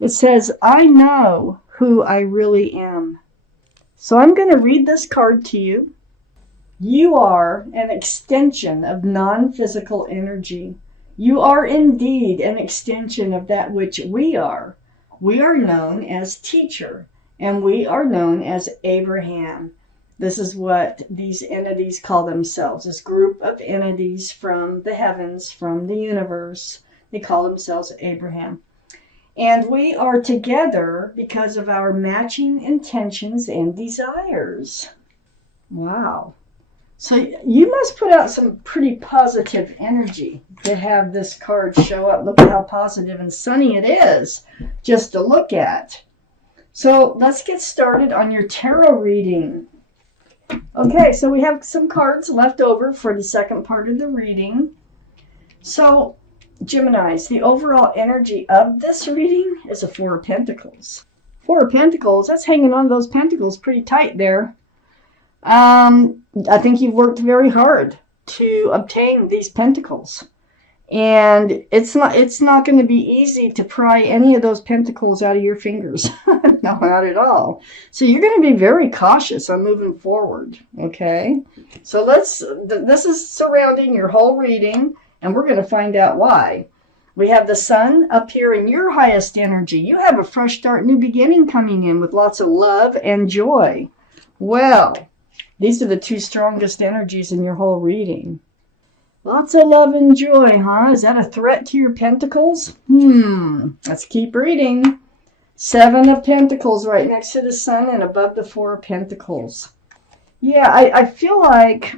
It says, I know who I really am. So I'm going to read this card to you. You are an extension of non-physical energy. You are indeed an extension of that which we are. We are known as teacher, and we are known as Abraham. This is what these entities call themselves, this group of entities from the heavens, from the universe. They call themselves Abraham. And we are together because of our matching intentions and desires. Wow. So you must put out some pretty positive energy to have this card show up. Look at how positive and sunny it is just to look at. So let's get started on your tarot reading. Okay, so we have some cards left over for the second part of the reading. So, Geminis, the overall energy of this reading is a Four of Pentacles. Four of Pentacles, that's hanging on those pentacles pretty tight there. I think you've worked very hard to obtain these pentacles. And it's not going to be easy to pry any of those pentacles out of your fingers. No, not at all. So you're going to be very cautious on moving forward, okay? So this is surrounding your whole reading, and we're going to find out why. We have the sun up here in your highest energy. You have a fresh start, new beginning coming in with lots of love and joy. Well, these are the two strongest energies in your whole reading. Lots of love and joy, huh? Is that a threat to your pentacles? Let's keep reading. Seven of Pentacles right next to the sun and above the Four of Pentacles. Yeah, I feel like,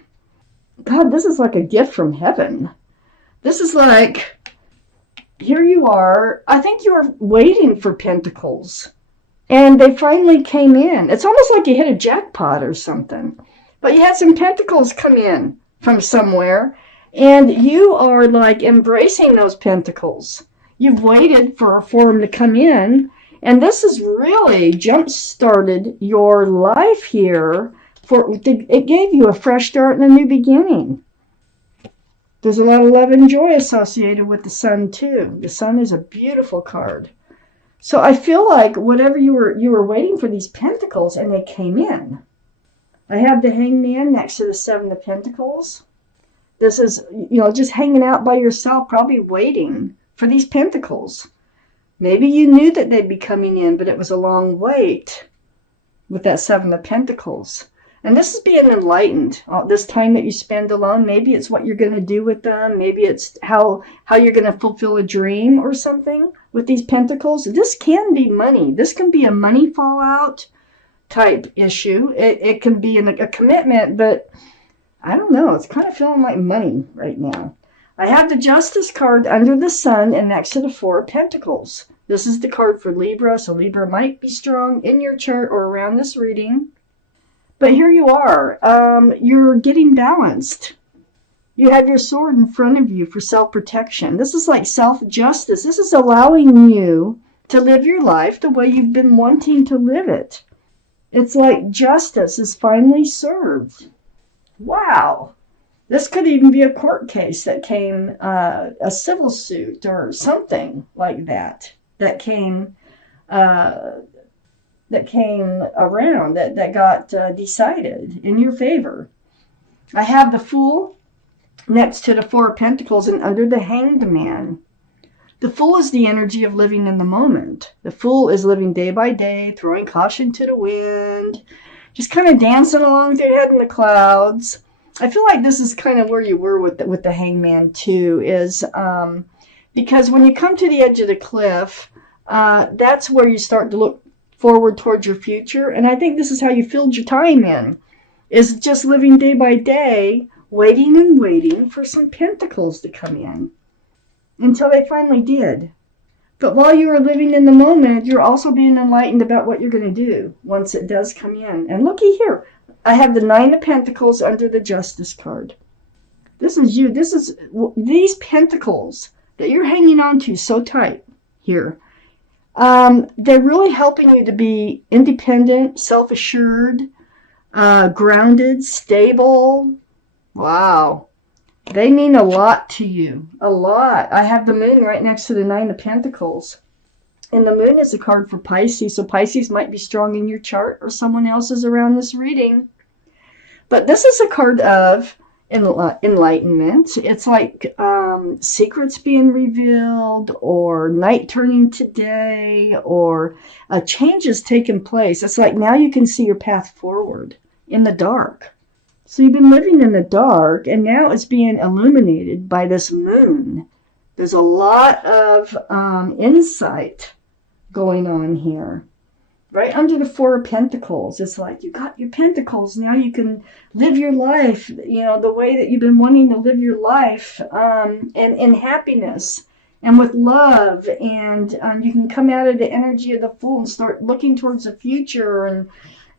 God, this is like a gift from heaven. This is like, here you are. I think you were waiting for Pentacles. And they finally came in. It's almost like you hit a jackpot or something. But you had some pentacles come in from somewhere. And you are like embracing those pentacles. You've waited for them to come in. And this has really jump-started your life here. It gave you a fresh start and a new beginning. There's a lot of love and joy associated with the sun too. The sun is a beautiful card. So I feel like whatever you were waiting for these pentacles, and they came in. I have the Hangman next to the Seven of Pentacles. This is, just hanging out by yourself, probably waiting for these pentacles. Maybe you knew that they'd be coming in, but it was a long wait with that Seven of Pentacles. And this is being enlightened. This time that you spend alone, maybe it's what you're going to do with them. Maybe it's how you're going to fulfill a dream or something with these pentacles. This can be money. This can be a money fallout type issue. It can be a commitment, but I don't know. It's kind of feeling like money right now. I have the Justice card under the sun and next to the Four of Pentacles. This is the card for Libra, so Libra might be strong in your chart or around this reading. But here you are. You're getting balanced. You have your sword in front of you for self-protection. This is like self-justice. This is allowing you to live your life the way you've been wanting to live it. It's like justice is finally served. Wow. This could even be a court case that came, a civil suit or something like that came around, that got decided in your favor. I have the Fool next to the Four of Pentacles and under the Hanged Man. The Fool is the energy of living in the moment. The Fool is living day by day, throwing caution to the wind, just kind of dancing along with your head in the clouds. I feel like this is kind of where you were with the Hangman too, is because when you come to the edge of the cliff, that's where you start to look forward towards your future. And I think this is how you filled your time in, is just living day by day, waiting and waiting for some pentacles to come in until they finally did. But while you are living in the moment, you're also being enlightened about what you're going to do once it does come in. And looky here. I have the Nine of Pentacles under the Justice card. This is you. This is these pentacles that you're hanging on to so tight here. They're really helping you to be independent, self-assured, grounded, stable. Wow. They mean a lot to you. A lot. I have the Moon right next to the Nine of Pentacles. And the moon is a card for Pisces, so Pisces might be strong in your chart or someone else's around this reading. But this is a card of enlightenment. It's like secrets being revealed, or night turning to day, or a change has taken place. It's like now you can see your path forward in the dark. So you've been living in the dark, and now it's being illuminated by this moon. There's a lot of insight going on here. Right under the Four of Pentacles, it's like you got your pentacles. Now you can live your life, the way that you've been wanting to live your life, and in happiness and with love. And you can come out of the energy of the Fool and start looking towards the future. And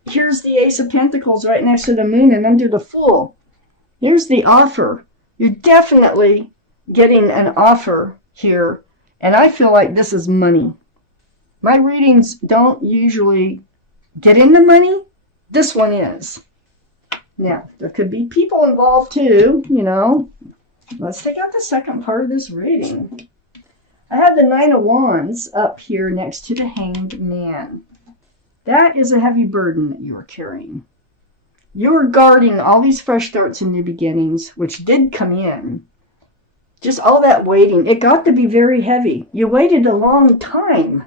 here's the Ace of Pentacles right next to the moon, and under the Fool, here's the offer. You're definitely getting an offer here. And I feel like this is money. My readings don't usually get into money. This one is. Now, there could be people involved too, Let's take out the second part of this reading. I have the Nine of Wands up here next to the Hanged Man. That is a heavy burden that you are carrying. You are guarding all these fresh starts and new beginnings, which did come in. Just all that waiting. It got to be very heavy. You waited a long time.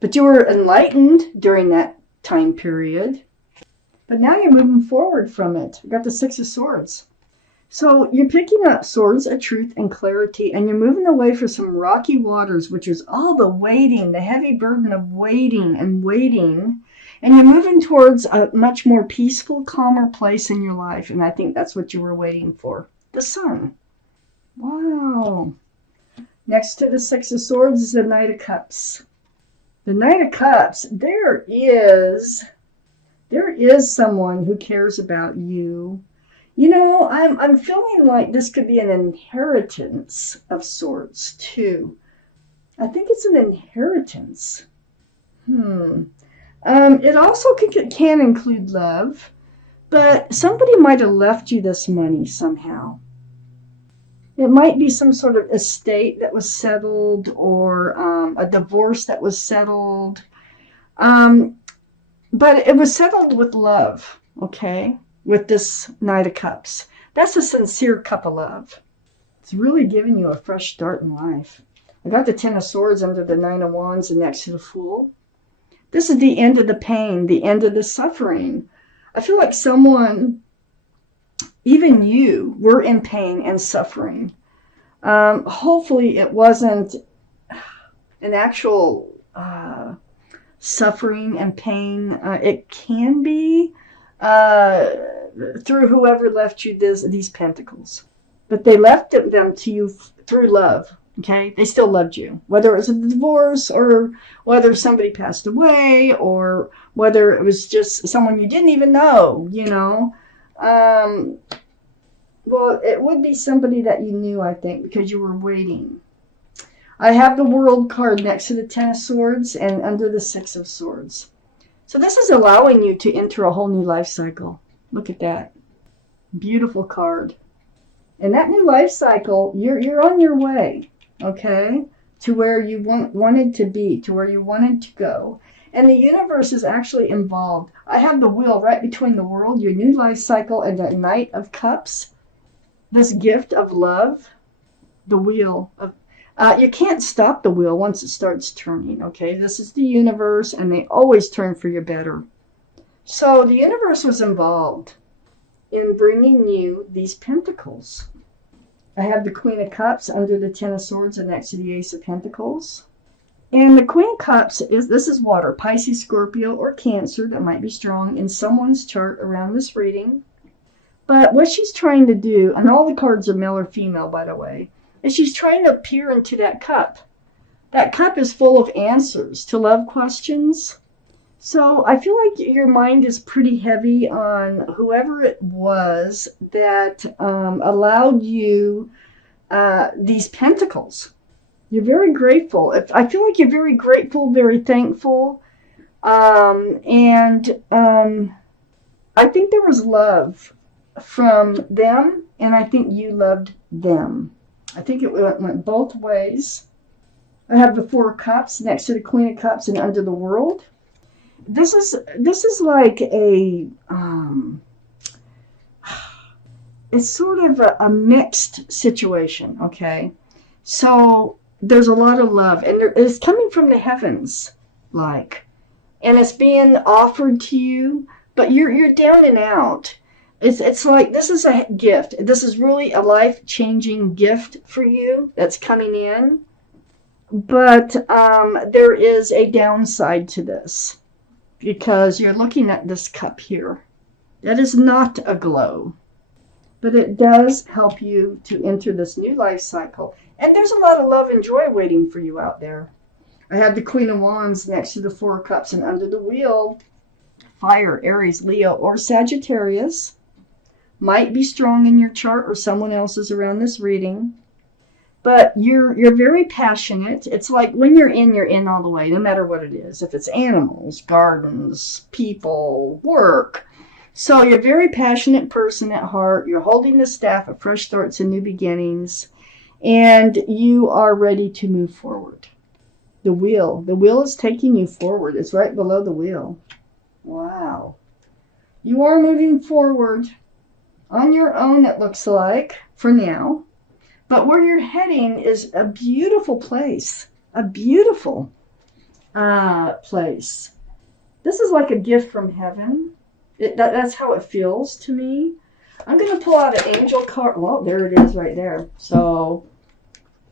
But you were enlightened during that time period. But now you're moving forward from it. You got the Six of Swords. So you're picking up swords of truth and clarity, and you're moving away from some rocky waters, which is all the waiting, the heavy burden of waiting and waiting. And you're moving towards a much more peaceful, calmer place in your life. And I think that's what you were waiting for. The Sun. Wow. Next to the Six of Swords is the Knight of Cups. The Knight of Cups, there is someone who cares about you. I'm feeling like this could be an inheritance of sorts too. I think it's an inheritance. It also can include love, but somebody might have left you this money somehow. It might be some sort of estate that was settled, or a divorce that was settled. But it was settled with love, okay? With this Knight of Cups. That's a sincere cup of love. It's really giving you a fresh start in life. I got the Ten of Swords under the Nine of Wands and next to the Fool. This is the end of the pain, the end of the suffering. I feel like someone, even you, were in pain and suffering. Hopefully it wasn't an actual suffering and pain. It can be through whoever left you these pentacles. But they left them to you through love. Okay? They still loved you. Whether it was a divorce, or whether somebody passed away, or whether it was just someone you didn't even know, Well, it would be somebody that you knew, I think, because you were waiting. I have the World card next to the Ten of Swords and under the Six of Swords. So this is allowing you to enter a whole new life cycle. Look at that. Beautiful card. And that new life cycle, you're on your way, okay, to where you wanted to be, to where you wanted to go. And the universe is actually involved. I have the Wheel right between the World, your new life cycle, and the Knight of Cups. This gift of love, the Wheel of... you can't stop the wheel once it starts turning, okay? This is the universe, and they always turn for your better. So the universe was involved in bringing you these pentacles. I have the Queen of Cups under the Ten of Swords and next to the Ace of Pentacles. And the Queen of Cups, this is water, Pisces, Scorpio, or Cancer that might be strong in someone's chart around this reading. But what she's trying to do, and all the cards are male or female, by the way, is she's trying to peer into that cup. That cup is full of answers to love questions. So I feel like your mind is pretty heavy on whoever it was that allowed you these pentacles. You're very grateful. I feel like you're very grateful, very thankful. And I think there was love from them, and I think you loved them. I think it went both ways. I have the Four of Cups next to the Queen of Cups and under the World. This is like a it's sort of a mixed situation, okay? So there's a lot of love, and it's coming from the heavens, like, and it's being offered to you, but you're down and out. It's like this is a gift. This is really a life-changing gift for you that's coming in, but there is a downside to this because you're looking at this cup here. That is not a glow, but it does help you to enter this new life cycle. And there's a lot of love and joy waiting for you out there. I have the Queen of Wands next to the Four of Cups and under the wheel. Fire, Aries, Leo, or Sagittarius might be strong in your chart or someone else's around this reading. But you're very passionate. It's like when you're in all the way, no matter what it is. If it's animals, gardens, people, work. So you're a very passionate person at heart. You're holding the staff of fresh starts and new beginnings. And you are ready to move forward. The wheel is taking you forward. It's right below the wheel. Wow. You are moving forward on your own, it looks like, for now. But where you're heading is a beautiful place. A beautiful place. This is like a gift from heaven. That's how it feels to me. I'm going to pull out an angel card. Well, there it is right there. So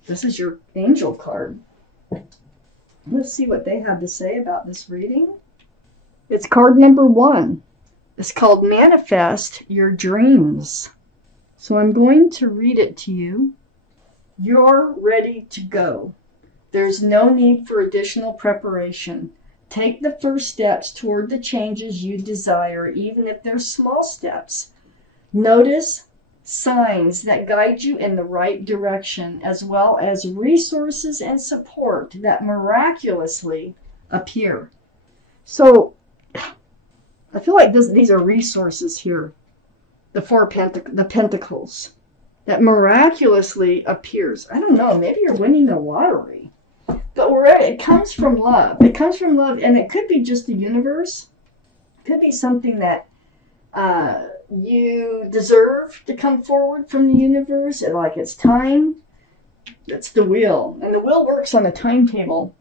this is your angel card. Let's see what they have to say about this reading. It's card number 1. It's called Manifest Your Dreams. So I'm going to read it to you. You're ready to go. There's no need for additional preparation. Take the first steps toward the changes you desire, even if they're small steps. Notice signs that guide you in the right direction, as well as resources and support that miraculously appear. So I feel like these are resources here. The Pentacles that miraculously appears. I don't know, maybe you're winning the lottery. But it comes from love. It comes from love, and it could be just the universe. It could be something that you deserve to come forward from the universe. Like it's time. That's the wheel. And the wheel works on a timetable.